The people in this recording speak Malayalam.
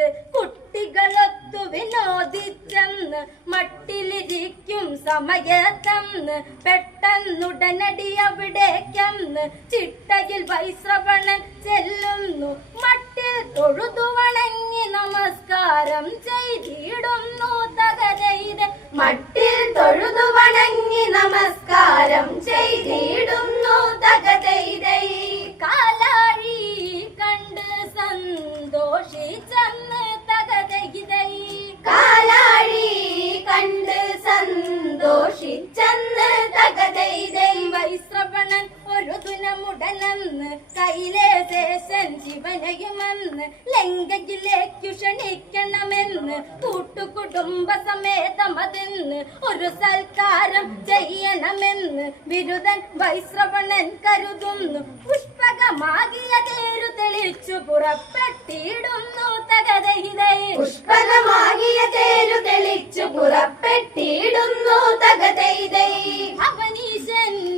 ചെയ്ത് കുട്ടികളൊത്തു വിനോദിച്ചെന്ന് മട്ടിലിരിക്കും സമയത്തെന്ന് പെട്ടെന്നുടനടി അവിടേക്കെന്ന് ചിട്ടയിൽ വൈശ്രവണൻ ചെല്ലുന്നു. മട്ടിൽ തൊഴുതു വണങ്ങി നമസ്കാരം ചെയ്തിടുന്നു തകരയിലെ. മട്ടിൽ തൊഴുതു വണങ്ങി നമസ്കാരം ചെയ്തിടുന്നു തകതൈതൈ. കാലാഴി കണ്ട് സന്തോഷിച്ചെന്ന് തകതൈതൈ. കാലാഴി കണ്ട് സന്തോഷിച്ചെന്ന് തകതൈതൈ. വൈശ്രവണൻ ഒരു ദിനമുടനെന്ന് കൈലേശൻ ശിവനെയുമെന്ന് ലങ്കയിലേക്കു ക്ഷണിക്കണമെന്ന് കൂട്ടുകുടുംബ സമേതമതെന്ന് ഒരു സൽക്കാരം ചെയ്യണമെന്ന് ബിരുദൻ വൈശ്രവണൻ കരുതുന്നു. പുഷ്പകമാകിയ തേരു തെളിച്ചു പുറപ്പെട്ടിടുന്നു തകതൈതൈ. പുഷ്പകമാകിയ തേരു